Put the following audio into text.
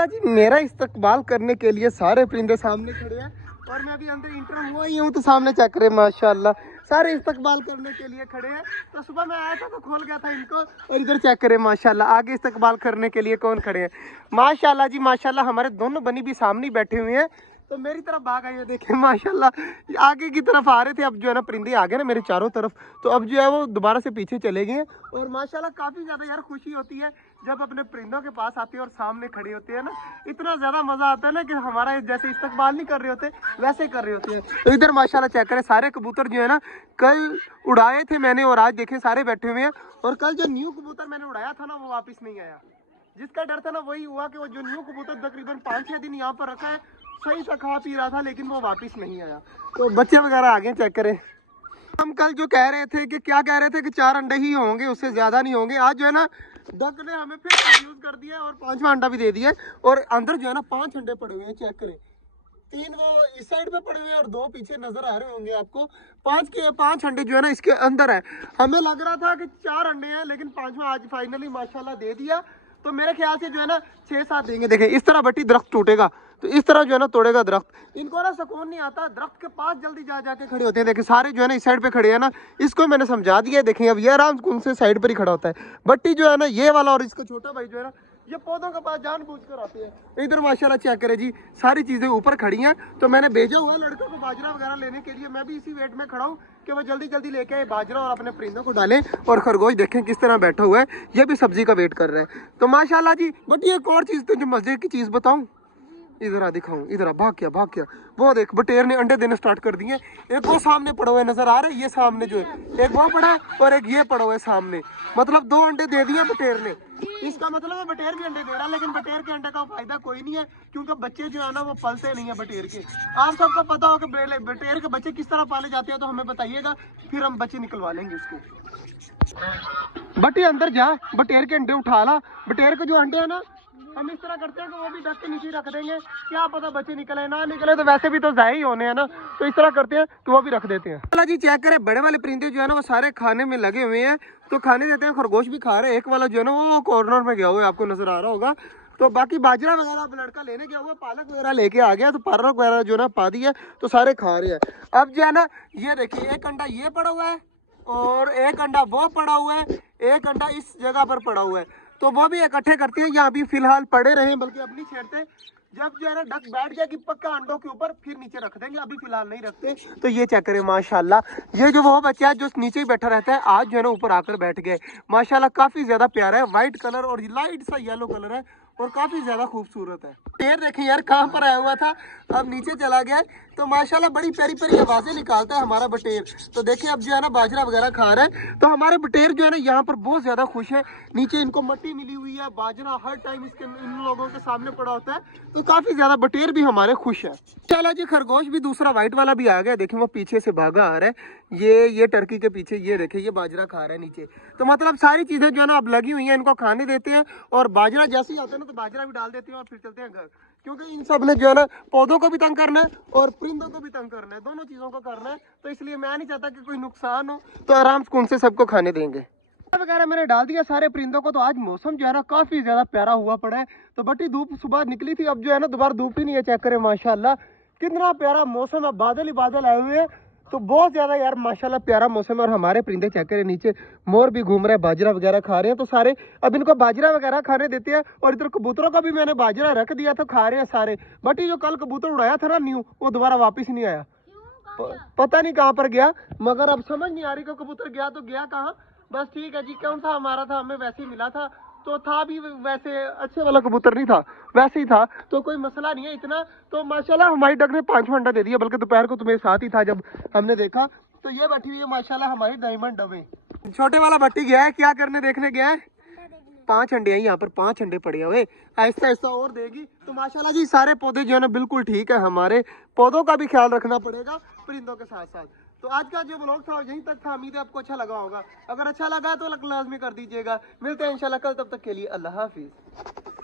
माशाल्लाह जी मेरा इस्तकबाल करने के लिए सारे परिंदे सामने खड़े हैं और मैं अभी अंदर इंटर हुआ ही हूँ तो सामने चेक करें माशाल्लाह सारे इस्तकबाल करने के लिए खड़े हैं। तो सुबह मैं आया था तो खोल गया था इनको और इधर चेक करें माशाल्लाह आगे इस्तकबाल करने के लिए कौन खड़े हैं। माशाल्लाह जी माशाल्लाह हमारे दोनों बनी भी सामने बैठे हुए हैं तो मेरी तरफ भाग आई है देखें माशाल्लाह आगे की तरफ आ रहे थे। अब जो है ना परिंदे आ गए ना मेरे चारों तरफ तो अब जो है वो दोबारा से पीछे चले गए और माशाल्लाह काफ़ी ज़्यादा यार खुशी होती है जब अपने परिंदों के पास आते हैं और सामने खड़े होते हैं ना। इतना ज़्यादा मज़ा आता है ना कि हमारा जैसे इस्तकबाल नहीं कर रहे होते वैसे कर रहे होते हैं। तो इधर माशाल्लाह चेक करें सारे कबूतर जो है ना कल उड़ाए थे मैंने और आज देखें सारे बैठे हुए हैं। और कल जो न्यू कबूतर मैंने उड़ाया था ना वो वापस नहीं आया। जिसका डर था ना वही हुआ कि वो जो न्यू कबूतर तकरीबन 5-6 दिन यहाँ पर रखा है सही सा खा पी रहा था लेकिन वो वापस नहीं आया। तो बच्चे वगैरह आगे चेक करें। हम कल जो कह रहे थे कि क्या कह रहे थे कि 4 अंडे ही होंगे उससे ज़्यादा नहीं होंगे। आज जो है ना डक ने हमें फिर कंफ्यूज कर दिया और 5वां अंडा भी दे दिया और अंदर जो है ना 5 अंडे पड़े हुए हैं। चेक करें 3 वो इस साइड पे पड़े हुए हैं और 2 पीछे नजर आ रहे होंगे आपको। 5 अंडे जो है ना इसके अंदर है। हमें लग रहा था कि 4 अंडे हैं लेकिन 5वां आज फाइनली माशाल्लाह दे दिया। तो मेरे ख्याल से जो है ना 6-7 देंगे। देखें इस तरह बट्टी दरख्त टूटेगा तो इस तरह जो है ना तोड़ेगा दरख्त। इनको ना सुकून नहीं आता दरख्त के पास जल्दी जा जाके खड़े होते हैं। देखिए सारे जो है ना इस साइड पे खड़े हैं ना इसको मैंने समझा दिया है। देखें अब ये आराम से साइड पर ही खड़ा होता है। बट्टी जो है ना ये वाला और इसका छोटा भाई जो है ना ये पौधों के पास जानबूझ कर आते हैं। इधर माशाल्लाह चेक करें जी सारी चीज़ें ऊपर खड़ी हैं। तो मैंने भेजा हुआ है लड़कों को बाजरा वगैरह लेने के लिए। मैं भी इसी वेट में खड़ा हूँ कि वो जल्दी जल्दी लेके आए बाजरा और अपने परिंदों को डालें। और खरगोश देखें किस तरह बैठा हुआ है ये भी सब्जी का वेट कर रहे हैं। तो माशाल्लाह जी बट ये एक और चीज़ तो जो मजे की चीज़ बताऊँ इधर आ दिखाऊं। इधर आ भाग क्या वो देख बटेर ने अंडे देने स्टार्ट कर दिए। एक वो सामने पड़ा हुआ है नजर आ रहा है ये सामने जो है एक वो पड़ा और एक ये पड़ा हुआ है सामने। मतलब 2 अंडे दे दिए बटेर ने। इसका मतलब है बटेर भी अंडे दे रहा है लेकिन बटेर के अंडे का फायदा कोई नहीं है क्योंकि बच्चे जो है ना वो पलते नहीं है बटेर के। आप सबको पता हो कि बटेर के बच्चे किस तरह पाले जाते हैं तो हमें बताइएगा फिर हम बच्चे निकलवा लेंगे उसको। बटी अंदर जा बटेर के अंडे उठा ला। बटेर के जो अंडे है ना हम इस तरह करते हैं कि वो भी डक के नीचे रख देंगे। क्या पता बच्चे निकले ना निकले तो वैसे भी तो ज़ाया ही होने हैं ना। तो इस तरह करते हैं कि वो भी रख देते हैं। चला जी चेक करें बड़े वाले परिंदे जो है ना वो सारे खाने में लगे हुए हैं तो खाने देते हैं। खरगोश भी खा रहे हैं। एक वाला जो है ना वो कॉर्नर में गया हुआ है आपको नजर आ रहा होगा। तो बाकी बाजरा वगैरह अब लड़का लेने गया हुआ पालक वगैरह लेके आ गया तो पालक वगैरह जो ना पा दी है तो सारे खा रहे हैं। अब जो है ना ये देखिए एक अंडा ये पड़ा हुआ है और एक अंडा वो पड़ा हुआ है एक अंडा इस जगह पर पड़ा हुआ है। तो वो भी इकट्ठे करते हैं या अभी फिलहाल पड़े रहे बल्कि अब नहीं छेड़ते। जब जो है ना डक बैठ जाएगी पक्का अंडों के ऊपर फिर नीचे रख देंगे अभी फिलहाल नहीं रखते। तो ये चेक करें माशाल्लाह ये जो वो बच्चा है जो नीचे ही बैठा रहता है आज जो है ना ऊपर आकर बैठ गए। माशाल्लाह काफी ज्यादा प्यारा है व्हाइट कलर और लाइट सा येलो कलर है और काफी ज्यादा खूबसूरत है। ढेर देखें यार कहाँ पर आया हुआ था अब नीचे चला गया। तो माशाल्लाह बड़ी प्यारी प्यारी आवाजें निकालता है हमारा बटेर। तो देखें अब जो है ना बाजरा वगैरह खा रहा है। तो हमारे बटेर जो है ना यहाँ पर बहुत ज्यादा खुश है। नीचे इनको मट्टी मिली हुई है बाजरा हर टाइम इसके इन लोगों के सामने पड़ा होता है। तो काफी ज्यादा बटेर भी हमारे खुश है। चलो जी खरगोश भी दूसरा व्हाइट वाला भी आ गया। देखें वो पीछे से भागा आ रहा है। ये टर्की के पीछे ये देखे ये बाजरा खा रहा है नीचे। तो मतलब सारी चीजें जो है ना अब लगी हुई हैं इनको खाने देते हैं और बाजरा जैसे ही आता है ना तो बाजरा भी डाल देते हैं और फिर चलते हैं घर। क्योंकि इन सब ने जो है ना पौधों को भी तंग करना है और परिंदों को भी तंग करना है दोनों चीजों को करना है। तो इसलिए मैं नहीं चाहता कि कोई नुकसान हो तो आराम से सबको खाने देंगे वगैरह मैंने डाल दिया सारे परिंदों को। तो आज मौसम जो है ना काफी ज्यादा प्यारा हुआ पड़ा है। तो बटी धूप सुबह निकली थी अब जो है ना दोबारा धूप ही नहीं है। चेक करें माशाल्लाह कितना प्यारा मौसम है बादल ही बादल आए हुए हैं। तो बहुत ज्यादा यार माशाल्लाह प्यारा मौसम है। और हमारे परिंदे चेक करें नीचे मोर भी घूम रहे हैं बाजरा वगैरह खा रहे हैं। तो सारे अब इनको बाजरा वगैरह खाने देते हैं। और इधर कबूतरों का भी मैंने बाजरा रख दिया तो खा रहे हैं सारे। बट ये जो कल कबूतर उड़ाया था ना न्यू वो दोबारा वापस नहीं आया। पता नहीं कहाँ पर गया मगर अब समझ नहीं आ रही कि कबूतर गया तो गया कहाँ। बस ठीक है जी कौन सा हमारा था हमें वैसे ही मिला था तो था भी वैसे अच्छे वाला कबूतर नहीं था वैसे ही था। तो कोई मसला नहीं है इतना। तो माशाल्लाह हमारी डक ने 5वां अंडा दे दिया बल्कि दोपहर को तुम्हें साथ ही था जब हमने देखा। तो ये बैठी हुई है माशाल्लाह हमारी डायमंड डबे। छोटे वाला भट्टी गया है क्या करने देखने गया है। 5 अंडे हैं यहाँ पर 5 अंडे पड़े हुए ऐसा ऐसा और देगी। तो माशाल्लाह जी सारे पौधे जो है ना बिल्कुल ठीक है। हमारे पौधों का भी ख्याल रखना पड़ेगा परिंदों के साथ साथ। तो आज का जो ब्लॉग था यहीं तक था। उम्मीद है आपको अच्छा लगा होगा। अगर अच्छा लगा तो लाजमी कर दीजिएगा। मिलते हैं इंशाल्लाह कल तब तक के लिए अल्लाह हाफिज।